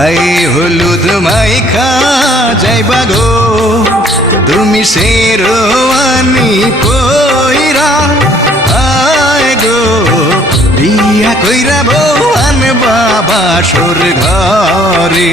গায়ে হলুদ মাইখা যাইবা গো তুমি শেরওয়ানি কইরা, আয় গো বিয়া কইরা বউ আনবা বাসর ঘরে।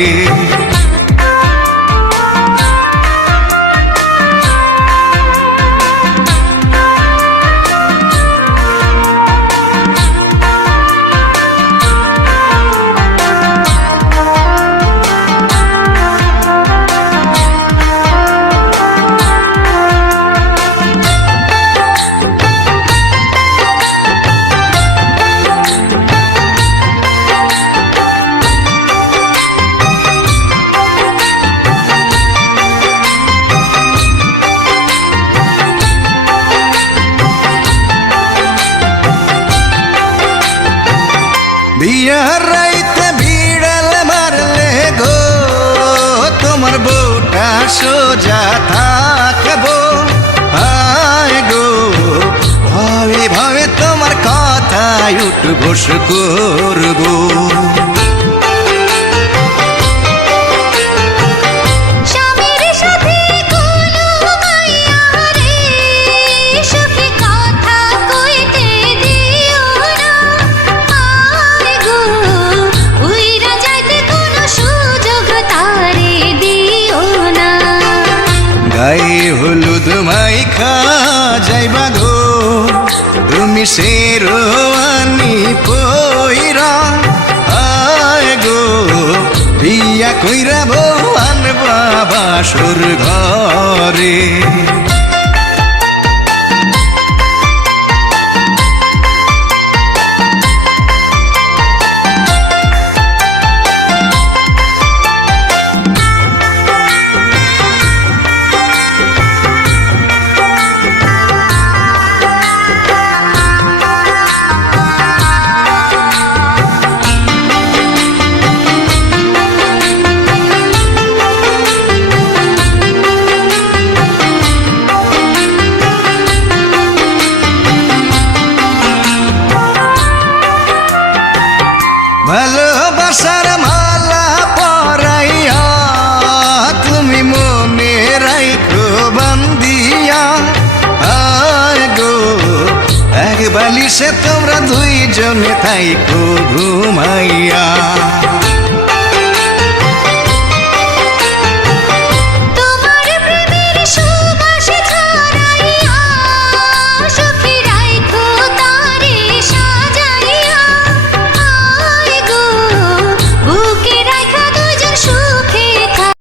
বিয়ার রাইতে বিড়াল মারলে গো তোমার বউটা সোজা থাকবো, আয় গো ভাবে ভাবে তোমার কথায় উঠবোস করবো। গায়ে হলুদ মাইখা যাইবা গো তুমি শেরওয়ানি পইরা, আয় গো বিয়া কইরা বউ আনবা বাসর ঘরে। ভালোবাসার মালা পরাইয়া তুমি মনে রাইখো বান্দিয়া, আয় গো এক বালিশে তোমরা দুইজনে থাইকো ঘুমাইয়া।